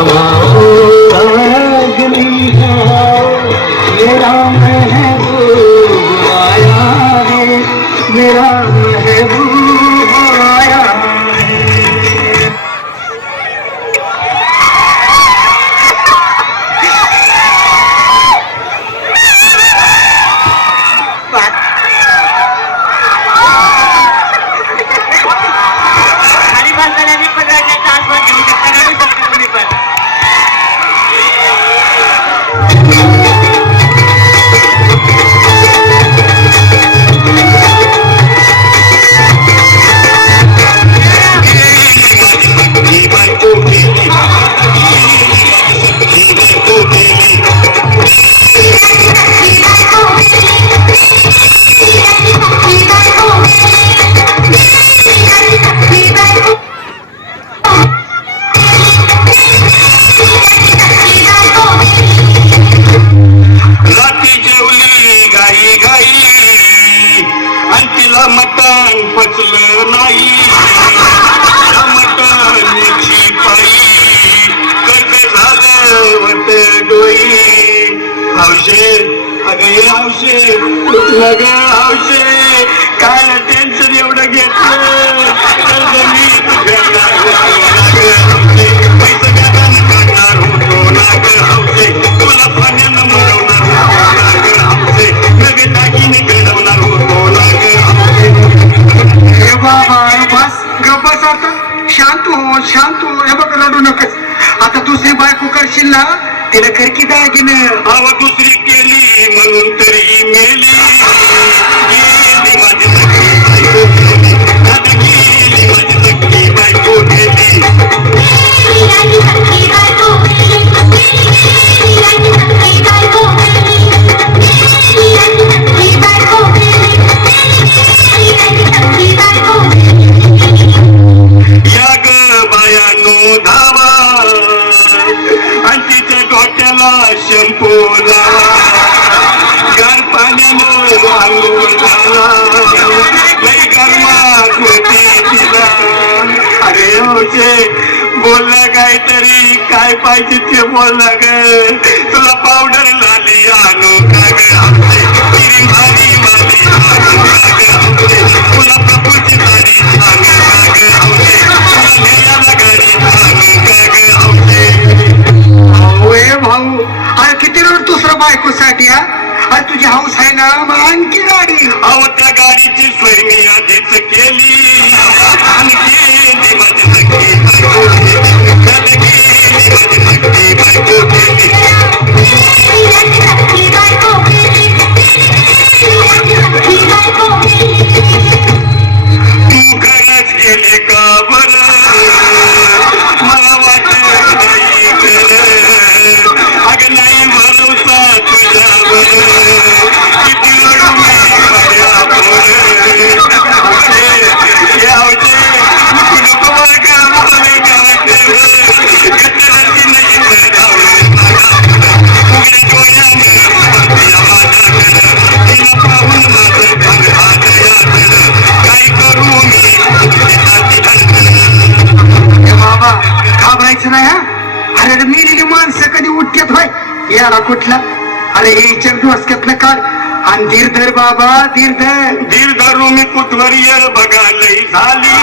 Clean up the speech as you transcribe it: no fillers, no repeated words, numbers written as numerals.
बाबा रागनी मेरा महबूब आया है, मेरा महबूब आया है। खाली बालकड्याने पण राजाचा आस्वाद घेऊ शकता ना तुम्ही पण. मटण पचलं नाही, मटणची पायी कर्क झालं वट डोई. हौशे अगं हौशे कुठलं ग हौशे, काय टेन्शन एवढं घेतलं तर मी पैसे व्याजानं काढणार होतो ना ग हौशे, तुला पाण्यानं मरवणार होतो ना ग हौशे, नवे दागिने घडवणार होतो ना ग. हे बाबा बस गप्पस आता, शांत हो. हे बघ रडू नकस. आता दुसरी बायको करशील ना, तिला करकी दागिने. अव दुसरी केली म्हणून तरी मेली, गेली माझी सखी बायको गेली, आता गेली माझी सखी बायको गेली. या ग बायानो धावा आणि तिच्या डोक्याला शंपू लावा, गार पाण्यानं आंघोळ झाला, लई गरमात होती तिला. अरे होशे बोलला काहीतरी, काय पाहिजे ते बोलला ग. तुला पावडर लाली आणू का ग आमचे, तिरी भारी वाली आणू का ग आमचे, तुला प्रभूची साडी आणू का ग आमचे, तुला घ्यायला गाडी आणू का ग आमचे. हे भाऊ अरे किती रड दुसऱ्या बायकोसाठी. अरे तुझी हौस आहे ना, मग आणखी गाडी. अहो त्या गाडीची सोय मी आधीच केली, आणि गेली माझी सखी बायको गेली, गेली माझी सखी बायको गेली. तू खरंच गेले का बरं, मला वाटत नाही खरं, अगं नाही भरोसा तुझ्यावर, किती रडू मी माझ्यावर. यावचे नको वर्ग मला गाठेवर, गटराची नाही करावं उघड्या डोळ्यानं बघूया माझ्याकडं, तिला पाहून माझं भांग याकडं, काय करू मी शेताची धडधड. हे बाबा घाबरायचं नाही. अरे मेलेली माणसं कधी उठतात होय याला कुठला. अरे हे इच्छा डोसक्यातलं काढ आणि धीर धर बाबा, धीर धर. धीर धरू मी कुठवर येर बघालही झाली,